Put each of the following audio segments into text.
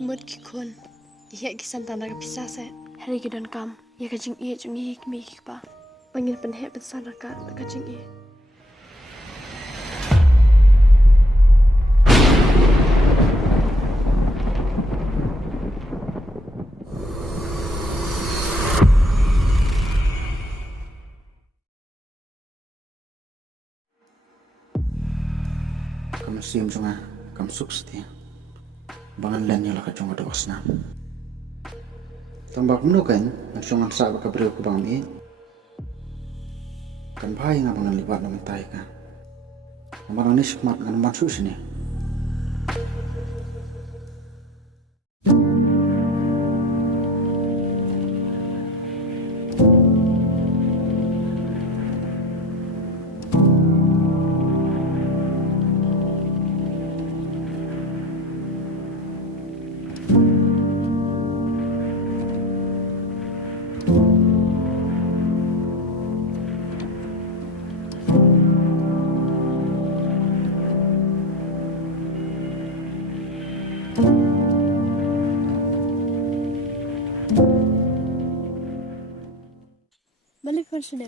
Himut ki khun. Dihe ki santana ka pisa se. Hari ki don kam. Ya ka jing ie jung ie ki mi ki pa. Pangin penhe pensana ka jing ie. Kamu siam junga, kamu sukses dia. Bangan lain yang lakukan junga doa senam. Tambah menu kan, nak junga sahabat kabriu ke bangan ini. Kan bahaya ngah bangan libat nama tay kan. Bangan ini sekemat dengan masuk sini. Balik kan sini.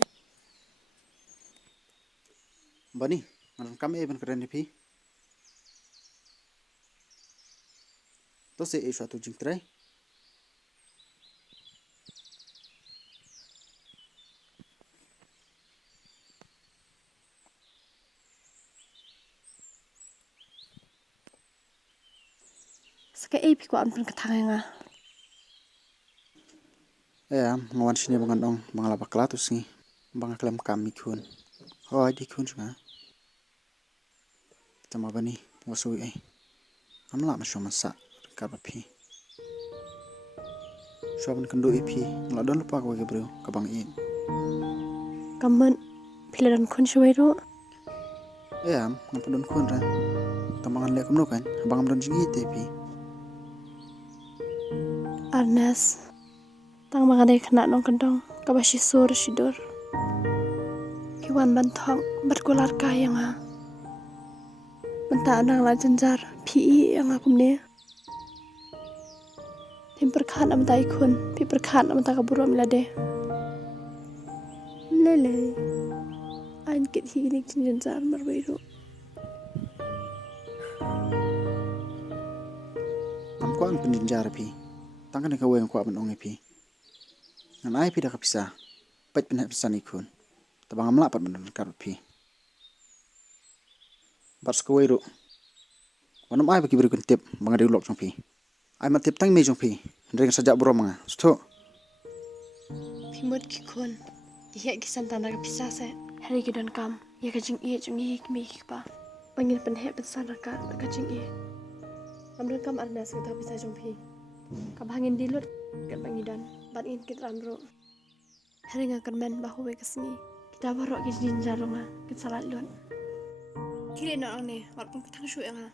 Vani, mana kami even keren ni pi. Tu se suatu jing try. Saka epi ko ampun katanga. Ngawan sini bangan dong, bangan lapak latus ni. Bangan klaim kami kun. Oh, di kun juga. Tama Vani, wasui amla masuk masak kat pi. Suapan kendo ipi, ngelak don lupa kau bro, kabang in. Kaman pilihan kun syuairu. Ngapa don kun ra. Tamangan lek kamno kan, abang don jingi tepi. Arnest. Tang mga day kena nong kendong kabashi sur shidur. Kiwan bantong berkular kaya nga. Benta nang la jenjar pi yang aku ne. Tim perkhan am tai kun, pi perkhan am ta kaburo milade. Lele. Ain kit hinik jenjar marwairu. Am ko an penjenjar pi. Tangan ka weng ko am nong pi. Nan ai pi dah kapisa. Pet penat pesan ikun. Tabang amla pat men kat pi. Bas ko wero. Wanam ai bagi beri kun tip bang ada ulok jong pi. Ai mat tip tang me jong pi. Ndreng sajak bro manga. Sto. Himut ki khun. Dihe ki santana ka pisa se. Hari ki don kam. Ya ka jing ie ki mi ki pa. Pangin penhe pensana ka jing ie. Amrun kam Arnest kita bisa jong pi. Kabangin dilut kat bangidan. Batin kit ramro. Hari ngakan men bahu we kesini. Kita baru ki jinjar nga kit salat lun. Kiri nak ni, walaupun ketang syuk yang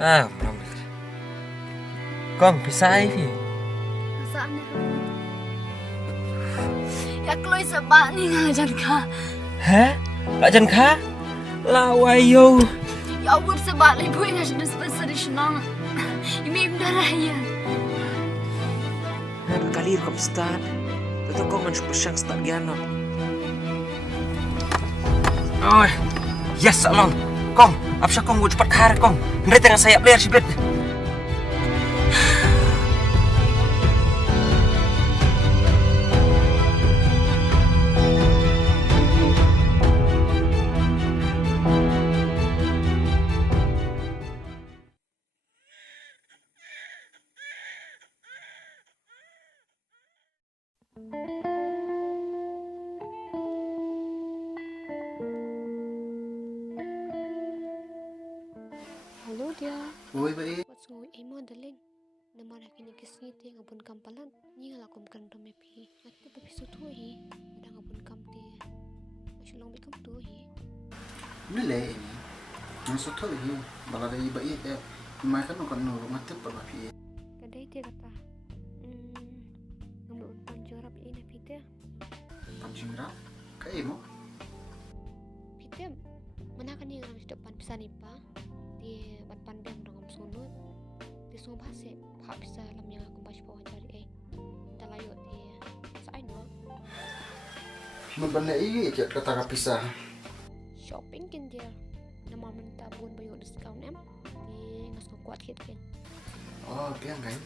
belum. Kong, pisahพี่ Saan na? Ya kloy sa ba ni ngajan ka. Hả? Lại chân khá? Laway yo. Ya awur sa ba li boy nga siya spesari siya. Imi darah ya. Kalir kom start. Itu kong man spesiang start giano. Oi. Yes, along. Kong, apa sih kong gue cepat kar kong. Nanti tengah saya player sibet. Halo dia. Oi baik. Buat semua emo daling. Nama nak kini kesini te ngabun kampalan. Ni ngalakom kan dome pi. Nanti papi sutu hi. Ada ngabun kamte. Masih long bekam tu hi. Ni le ini. Masuk tu ini. Balada iba ini. Makan kan ngatep apa pi. Kadai dia kata. Ngabun panjara pi ini pite. Panjimra. Kayak emo. Pite. Mana kan yang di depan bisa nipa. Di depan bang dengan sunut. Di semua bahasa. Hak bisa lam yang aku baca bawah cari Dalayo di saya no. Membenda ini kata pisah. Shopping kan dia. Nama minta bun bayu discount di ngas kuat hit kan. Oh, biang kan.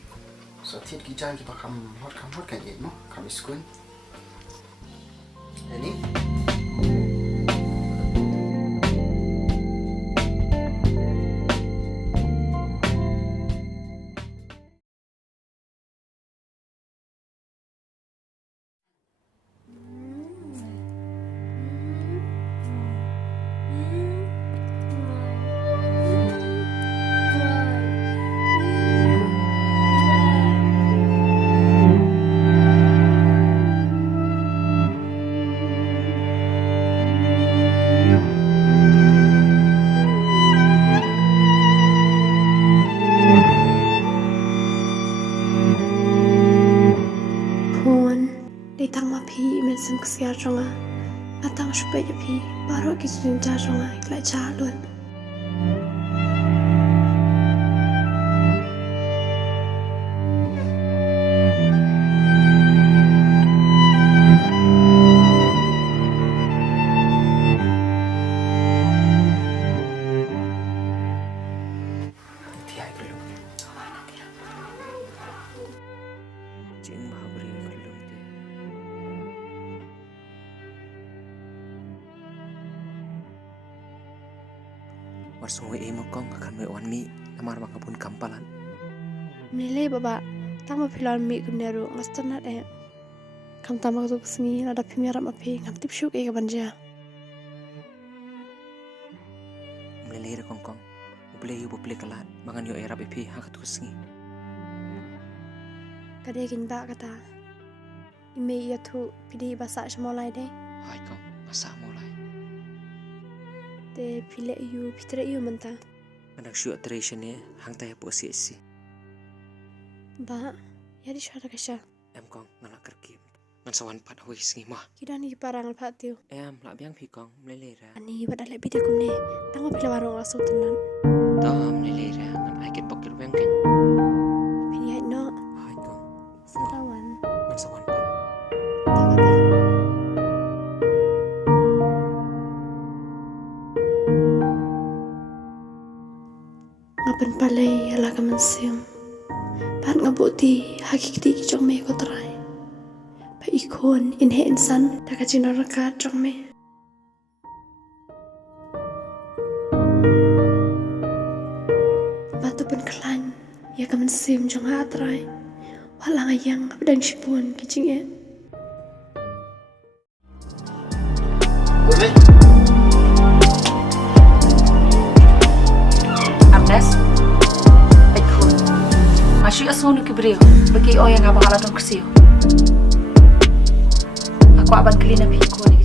Setiap kita kam hot kan ini mo. Kami skun. Ini. Sen kesiar jonga, atang supaya pi baru kita cinta jonga ikla calon. Warsungwe emo kong akan me wan mi namar mangapun kampalan. Nilai baba, tama pilan mi kunderu ngastanat kam tama tu kesengi ada pimira mapi ngam tip syuk banja. Melele kong uble kalat mangan yo era bepi hak tu kesengi. Kadai kinta kata. Ime ia tu pidi basa semolai deh. Hai kong masa mulai. Te pilih iu pitra iu mentah. Anak syuk traditionnya hang taya posi isi. Ba, ya di syara kasha. Em kong nganak kerkim. Ngan sawan pat awi sengi mah. Kida ni parang pat tiu. Em lak biang pi kong melelera. Ani pada lek bide kumne. Tangwa pila warung langsung tenan. Tom melelera ngan aikit pokil wengken. Pini hai no. Hai kong. Setawan. Ngan sawan pat. Takata. Ngapan palay ala ka mansium. Pan ngabuti hakikti ki jong me ko try. Pa ikon inhe insan taka jinaraka jong me. Batu pun kelan ya ka mansium jong ha try. Wala ngayang pedang sipun ki jing Arnest, ikut. Masih asal nak beri, bagi orang yang abang alat orang kesiu. Aku aban kelina pikun.